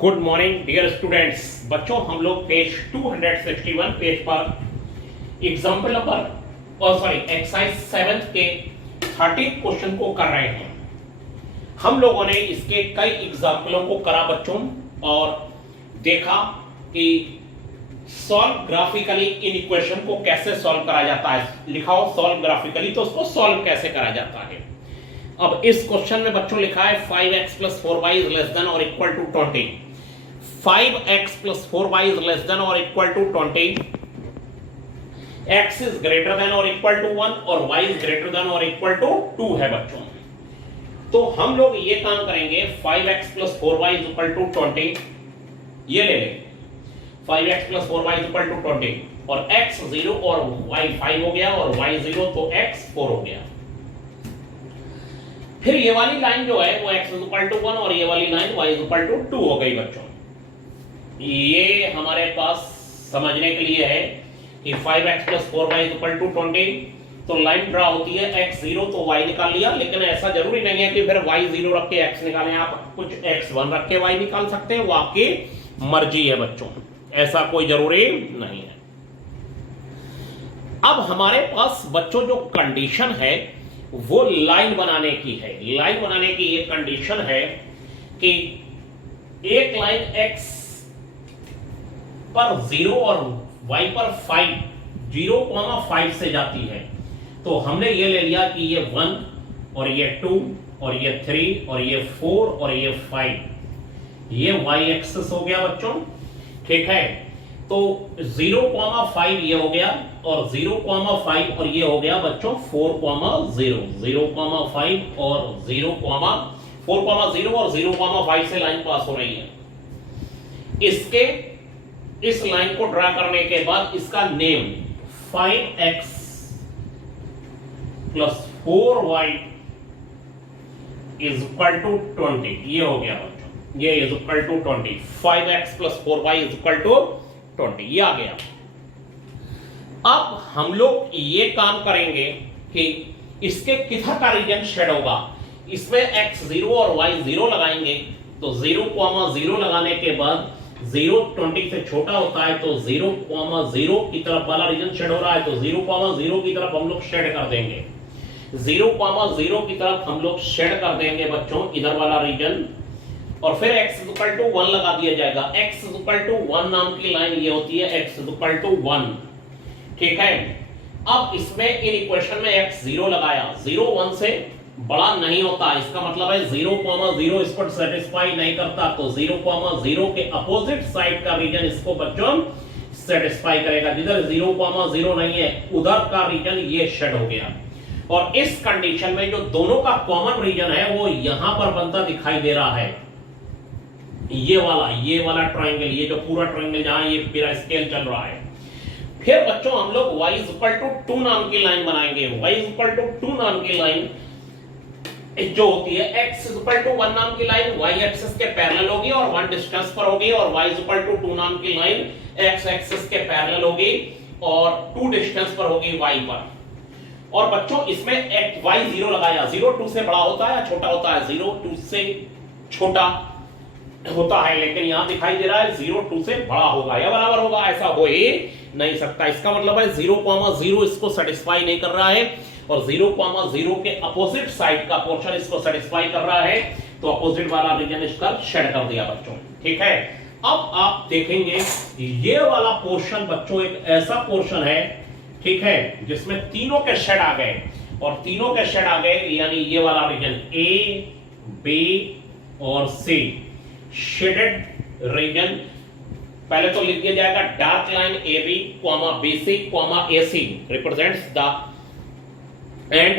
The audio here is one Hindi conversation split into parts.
Good morning dear students. बच्चों हम लोग पेज 261 पेज पर एग्जाम्पल नंबर एक्सरसाइज 7 के 30 क्वेश्चन को कर रहे हैं। हम लोगों ने इसके कई एग्जाम्पलों को करा बच्चों और देखा कि सॉल्व ग्राफिकली इन इक्वेशन को कैसे सॉल्व करा जाता है। लिखा हो सॉल्व ग्राफिकली तो उसको सॉल्व कैसे करा जाता है। अब इस क्वेश्चन में बच्चों लिखा है 5x + 4y is less than or equal to 20। 5x + 4y is less than or equal to 20, x is greater than or equal to 1 और y is greater than or equal to 2 है बच्चों। तो हम लोग ये काम करेंगे 5x + 4y is equal to 20, ये ले लें 5x + 4y is equal to 20 और x 0 और y 5 हो गया और y 0 तो x 4 हो गया। फिर ये वाली लाइन जो है वो x = 1 और ये वाली लाइन y = 2 हो गई बच्चों। ये हमारे पास समझने के लिए है कि 5x + 4y = 20, तो लाइन ड्रा होती है x 0 तो y निकाल लिया, लेकिन ऐसा जरूरी नहीं है कि फिर y 0 रख के x निकालें। आप कुछ x 1 रख के y निकाल सकते हैं, वो आपकी मर्जी है बच्चों, ऐसा कोई जरूरी नहीं है। अब हमारे पास बच्चों जो कंडीशन है वो लाइन बनाने की है। लाइन बनाने की ये कंडीशन है कि एक लाइन x पर 0 और y पर 5 0,5 से जाती है, तो हमने ये ले लिया कि ये 1 और ये 2 और ये 3 और ये 4 और ये 5, ये y एक्सिस हो गया बच्चों, ठीक है। तो 0,5 ये हो गया और 0,5 और ये हो गया बच्चों 4,0, 0,5 और 4,0 और 0,5 से लाइन पास हो रही है। इस लाइन को ड्रा करने के बाद इसका name 5x + 4y is equal to 20, ये हो गया बच्चों, ये is equal to 20। 5x + 4y is equal to 20, ये आ गया। अब हम लोग ये काम करेंगे कि इसके किधर का रीजन शेड होगा। इसमें x 0 और y 0 लगाएंगे, तो 0,0 लगाने के बाद 0 20 से छोटा होता है, तो 0,0 की तरफ वाला रीजन शेड हो रहा है, तो 0,0 की तरफ हम लोग शेड कर देंगे। 0,0 की तरफ हम लोग शेड कर देंगे बच्चों इधर वाला रीजन, और फिर x = 1 लगा दिया जाएगा। x = 1 नाम की लाइन ये होती है, x = 1, ठीक है। अब इसमें इन इक्वेशन में x 0 लगाया, 0 1 से बड़ा नहीं होता, इसका मतलब है 0,0 इसको सेटिस्फाई नहीं करता, तो 0,0 के अपोजिट साइड का रीजन इसको बच्चों सेटिस्फाई करेगा। जिधर 0,0 नहीं है उधर का रीजन ये शेड हो गया। और इस कंडीशन में जो दोनों का कॉमन रीजन है वो यहां पर बनता दिखाई दे रहा है, ये वाला ट्रायंगल, ये जो पूरा ट्रायंगल जहां ये पूरा स्केल चल रहा है। फिर बच्चों हम लोग y = 2 नाम की लाइन बनाएंगे। y = 2 नाम की लाइन जो होती है, x = 1 नाम की लाइन y एक्सिस के पैरेलल होगी और 1 डिस्टेंस पर होगी, और y = 2 नाम की लाइन x एक्सिस के पैरेलल होगी और 2 डिस्टेंस पर होगी y पर। और बच्चों इसमें y 0 लगाया, 0 2 से बड़ा होता है या छोटा होता है, 0 2 से छोटा होता है, लेकिन यहां दिखाई दे रहा है 0 2 से बड़ा होगा या बराबर होगा, ऐसा हो ही नहीं सकता। इसका मतलब है 0,0 इसको सेटिस्फाई नहीं कर रहा है और 0,0 के अपोजिट साइड का पोर्शन इसको सेटिस्फाई कर रहा है, तो अपोजिट वाला रीजन इसका शेड कर दिया बच्चों, ठीक है। अब आप देखेंगे ये वाला पोर्शन बच्चों एक ऐसा पोर्शन है, ठीक है, जिसमें तीनों के शेड आ गए, और तीनों के शेड आ गए यानी ये वाला रीजन A, B और C शेडेड रीजन। पहले तो लिख दिया जाएगा dark line AB, BC, AC represents the and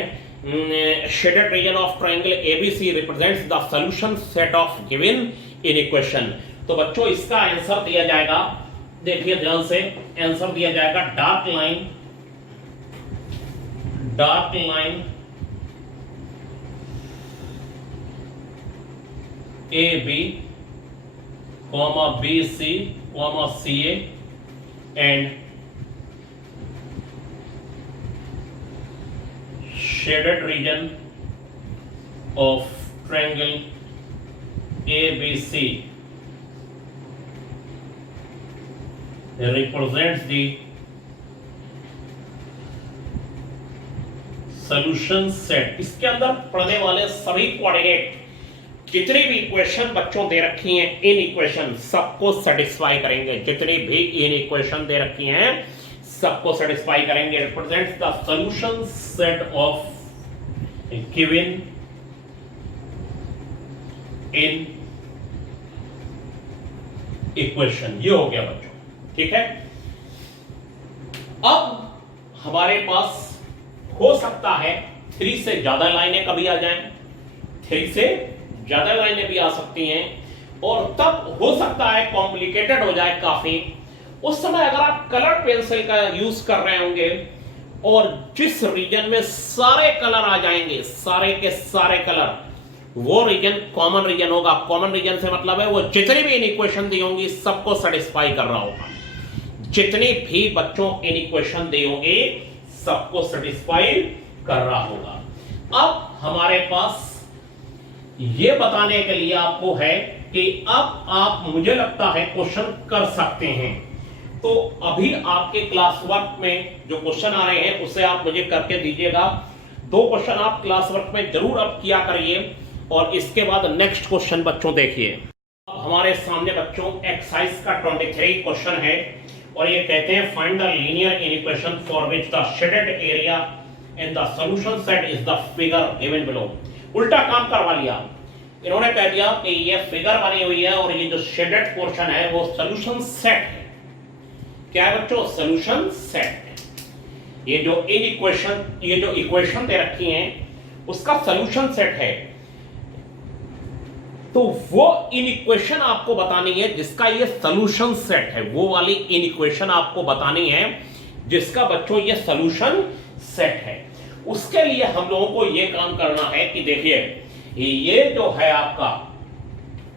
shaded region of triangle ABC represents the solution set of given inequation। तो बच्चों इसका आंसर दिया जाएगा, देखिए ध्यान से, आंसर दिया जाएगा dark line AB, BC, CA and shaded region of triangle ABC represents the solution set। इसके अंदर पढ़ने वाले सभी कोऑर्डिनेट जितनी भी इक्वेशन बच्चों दे रखी हैं, इन इक्वेशन सबको सेटिस्फाई करेंगे। जितनी भी इन इक्वेशन दे रखी हैं सबको सेटिस्फाई करेंगे। Represents the solution set of given in equation. ये हो गया बच्चों, ठीक है। अब हमारे पास हो सकता है 3 से ज्यादा लाइनें कभी आ जाएं, 3 से ज्यादा लाइनें भी आ सकती हैं, और तब हो सकता है कॉम्प्लिकेटेड हो जाए काफी। उस समय अगर आप कलर पेंसिल का यूज कर रहे होंगे और जिस रीजन में सारे कलर आ जाएंगे, सारे के सारे कलर, वो रीजन कॉमन रीजन होगा। कॉमन रीजन से मतलब है वो जितनी भी इन इक्वेशन दी होंगी सबको सेटिस्फाई कर रहा होगा। जितनी भी बच्चों इन इक्वेशन दी होंगी सबको सेटिस्फाई कर रहा होगा। अब हमारे पास ये बताने के लिए आपको है कि अब आप, मुझे लगता है, क्वेश्चन कर सकते हैं। तो अभी आपके क्लास वर्क में जो क्वेश्चन आ रहे हैं उसे आप मुझे करके दीजिएगा। 2 क्वेश्चन आप क्लास वर्क में जरूर अब किया करिए, और इसके बाद नेक्स्ट क्वेश्चन बच्चों देखिए। अब हमारे सामने बच्चों एक्सरसाइज का 23 क्वेश्चन है, और ये कहते हैं find the linear equation for which the shaded area in the solution set is the figure given below. उल्टा काम करवा लिया, इन्होंने कह दिया कि ये फिगर बनी हुई है और ये जो शेडेड पोर्शन है वो सॉल्यूशन सेट है। क्या है बच्चों? सॉल्यूशन सेट है। ये जो इक्वेशन दे रखी हैं उसका सॉल्यूशन सेट है। तो वो इन इक्वेशन आपको बतानी है जिसका ये सॉल्यूशन सेट है, वो वाली इन इक्वेशन आपको बतानी है जिसका बच्चों ये सॉल्यूशन सेट है। उसके लिए हम लोगों को ये काम करना है कि देखिए, ये जो है आपका,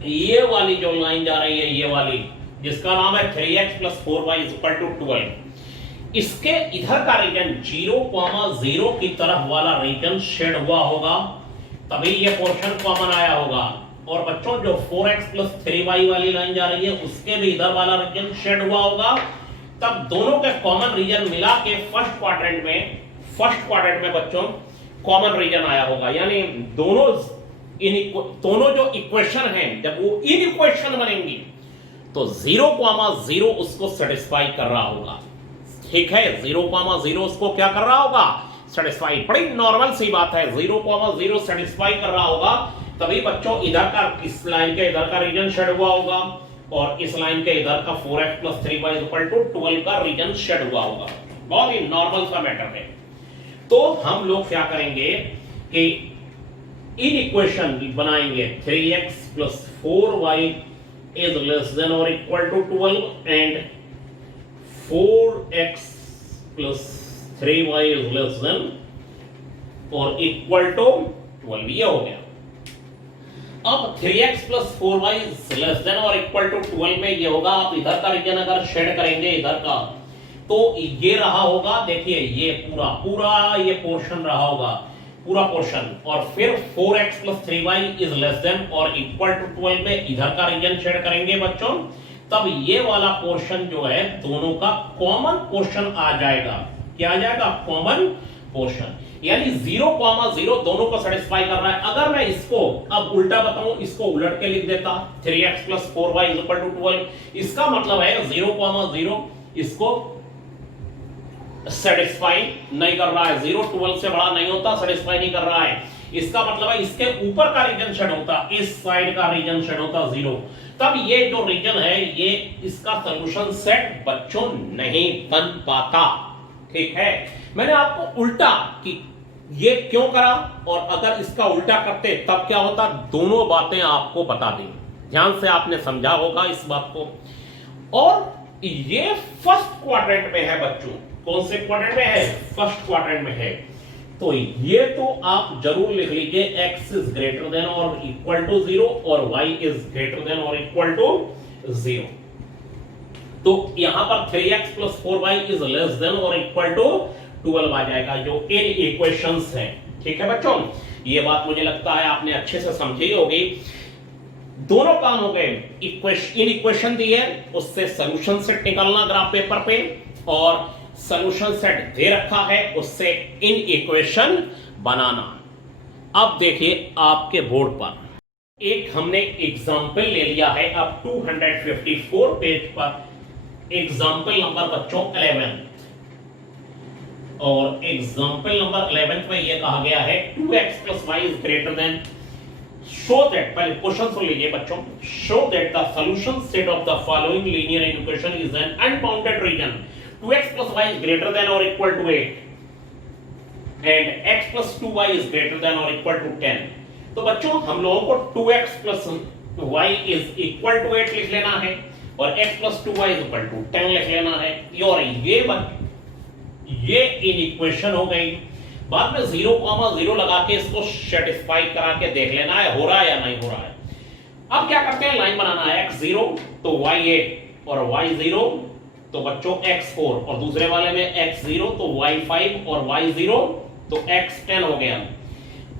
ये वाली जो लाइन जा रही है, ये वाली जिसका नाम है 3x + 4y = 12, इसके इधर का रीजन 0,0 की तरफ वाला रीजन शेड हुआ होगा, तभी ये पोर्शन कॉमन आया होगा। और बच्चों जो 4x + 3y वाली लाइन जा रही है उसके भी इधर वाला रीजन शेड हुआ होगा, तब दोनों के कॉमन रीजन मिला के फर्स्ट क्वाड्रेंट में बच्चों कॉमन रीजन आया होगा। यानी दोनों जो इक्वेशन हैं जब वो इन इक्वेशन बनेंगी तो 0,0 उसको सेटिस्फाई कर रहा होगा। ठीक है, 0,0 उसको क्या कर रहा होगा? सेटिस्फाई। बड़ी नॉर्मल सी बात है, 0,0 सेटिस्फाई कर रहा होगा, तभी बच्चों इधर का, इस लाइन के इधर का रीजन शेड हुआ होगा, और इस लाइन के इधर का 4x + 3y = 12 का रीजन शेड हुआ होगा। बहुत ही नॉर्मल सा मैटर है। तो हम लोग क्या करेंगे कि इन इक्वेशन बनाएंगे 3x + 4y is less than or equal to 12 and 4x + 3y is less than or equal to 12। ये हो गया। अब 3x + 4y is less than or equal to 12 में ये होगा, आप इधर का रीजन अगर शेड करेंगे इधर का, तो ये रहा होगा, देखिए ये पूरा ये पोर्शन रहा होगा, पूरा पोर्शन, और फिर 4x + 3y is less than or equal to 12 में इधर का रीजन शेड करेंगे बच्चों, तब ये वाला पोर्शन जो है दोनों का कॉमन पोर्शन आ जाएगा। क्या आ जाएगा? Common portion. यानी 0,0 दोनों को सेटिस्फाई कर रहा है। अगर मैं इसको अब उल्टा बताऊं, इसको उलट के लिख देता 3x + 4y = 12, इसका मतलब है 0,0 इसको सेटिस्फाई नहीं कर रहा है, 0 12 से बड़ा नहीं होता, सेटिस्फाई नहीं कर रहा है। इसका मतलब है इसके ऊपर का रीजन शेड होता, इस साइड का रीजन शेड होता 0, तब ये जो रीजन है ये इसका सॉल्यूशन सेट बच्चों नहीं बन पाता। ठीक है, मैंने आपको उल्टा कि ये क्यों करा, और अगर इसका उल्टा करते तब क्या होता, दोनों बातें आपको बता दी, ध्यान से आपने समझा होगा इस बात को। और ये फर्स्ट क्वाड्रेंट में है बच्चों। कौन से क्वाड्रेंट में है? फर्स्ट क्वाड्रेंट में है। तो ये तो आप जरूर लिख लीजिए, x is greater than or equal to 0 और y is greater than or equal to 0। तो यहां पर 3x + 4y is less than or equal to 12 आ जाएगा, जो इन इक्वेशंस हैं। ठीक है बच्चों, ये बात मुझे लगता है आपने अच्छे से समझी होगी। दोनों काम हो गए। इन इक्वेशन दी है, उससे सोल्यूशन सेट निकालना ग्राफ पेपर पे, और सोल्यूशन सेट दे रखा है, उससे इन इक्वेशन बनाना। अब देखिए आपके बोर्ड पर एक हमने एग्जाम्पल ले लिया है। अब 254 पेज पर एग्जाम्पल नंबर बच्चों 11, और एग्जाम्पल नंबर 11 में यह कहा गया है 2x + y is greater than, show that, पहले क्वेश्चन सुन लीजिए बच्चों, show that the solution set of the following linear equation is an unbounded region 2x + y is greater than or equal to 8 and x + 2y is greater than or equal to 10। तो बच्चों हम लोगों को 2x + y is equal to 8 लिख लेना है और x + 2y is equal to 10 लिख लेना है। और ये इन इक्वेशन हो गई। बाद में 0,0 लगा के इसको सेटिस्फाई करा के देख लेना है हो रहा है या नहीं हो रहा है। अब क्या करते हैं, लाइन बनाना है, x 0 तो y 8 और y 0 तो बच्चों x 4, और दूसरे वाले में x 0 तो y 5 और y 0 तो x 10 हो गया।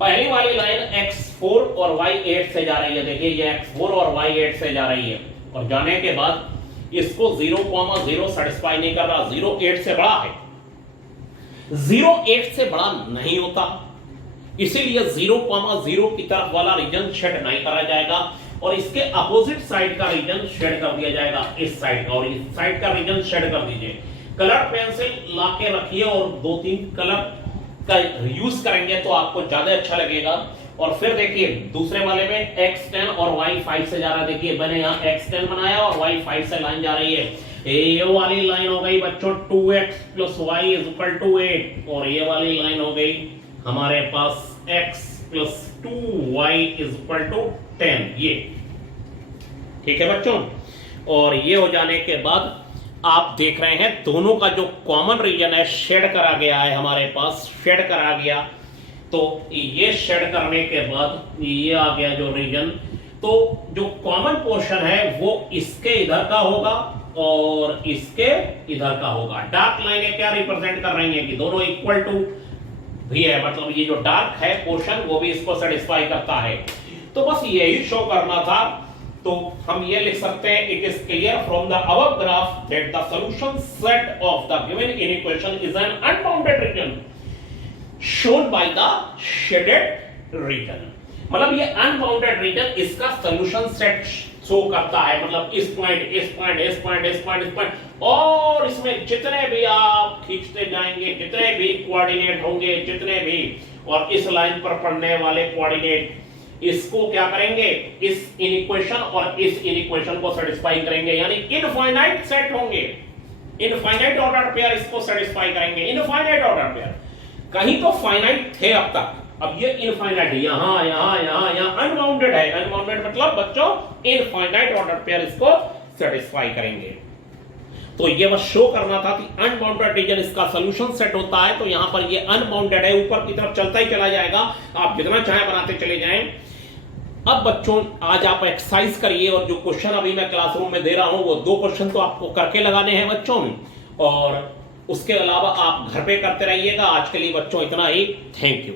पहली वाली लाइन x 4 और y 8 से जा रही है, देखिए ये x 4 और y 8 से जा रही है, और जाने के बाद इसको 0,0 सेटिस्फाई नहीं कर रहा, 0 8 से बड़ा है, 0 8 से बड़ा नहीं होता, इसीलिए 0,0 की तरफ वाला रीजन शेड नहीं करा जाएगा और इसके अपोजिट साइड का रीजन शेड कर दिया जाएगा, इस साइड का, और इस साइड का रीजन शेड कर दीजिए। कलर पेंसिल ला के रखिए और 2-3 कलर का यूज करेंगे तो आपको ज्यादा अच्छा लगेगा। और फिर देखिए दूसरे वाले में x 10 और y 5 से जा रहा है, देखिए मैंने यहाँ x 10 बनाया और y 5 से लाइन जा रही है। ये वाली लाइन हो गई बच्चों 2x + y = 8, और ये वाली लाइन हो गई हमारे पास x + 2y = 10। ये ठीक है बच्चों। और ये हो जाने के बाद आप देख रहे हैं दोनों का जो कॉमन रीजन है शेड करा गया है, हमारे पास शेड करा गया। तो ये शेड करने के बाद ये आ गया जो रीजन, तो जो कॉमन पोर्शन है वो इसके इधर का होगा और इसके इधर का होगा। डार्क लाइनें क्या रिप्रेजेंट कर रही हैं कि दोनों इक्वल टू भी है, मतलब ये जो डार्क है पोर्शन वो भी इसको सेटिस्फाई करता है। तो बस यही शो करना था। तो हम ये लिख सकते हैं, it is clear from the above graph that the solution set of the given equation is an unbounded region shown by the shaded region. मतलब ये अनबाउंडेड रीजन इसका सॉल्यूशन सेट शो करता है, मतलब इस पॉइंट, इस पॉइंट, इस पॉइंट, इस पॉइंट, इस पॉइंट, और इसमें जितने भी आप खींचते जाएंगे, जितने भी कोऑर्डिनेट होंगे, जितने भी, और इस लाइन पर पड़ने वाले कोऑर्डिनेट, इसको क्या करेंगे, इस इनइक्वेशन और इस इनइक्वेशन को सेटिस्फाई करेंगे, यानी इनफाइनाइट सेट होंगे, इनफाइनाइट ऑर्डर पेयर इसको सेटिस्फाई करेंगे। इनफाइनाइट ऑर्डर पेयर कहीं तो फाइनाइट थे अब तक, अब ये इनफाइनाइट है, यहां यहां यहां यहां अनबाउंडेड है। अनबाउंडेड मतलब बच्चों इनफाइनाइट ऑर्डर पेयर इसको सेटिस्फाई करेंगे। तो ये बस शो करना था कि अनबाउंडेड रीजन इसका सॉल्यूशन सेट होता है। तो यहां पर ये अनबाउंडेड है, ऊपर की तरफ चलता ही चला जाएगा, आप जितना चाहे बनाते चले जाएं। अब बच्चों आज आप एक्सरसाइज करिए, और जो क्वेश्चन अभी मैं क्लासरूम में दे रहा हूं वो 2 क्वेश्चन तो आपको करके लगाने हैं बच्चों, और उसके अलावा आप घर पे करते रहिएगा। आज के लिए बच्चों इतना ही, थैंक यू।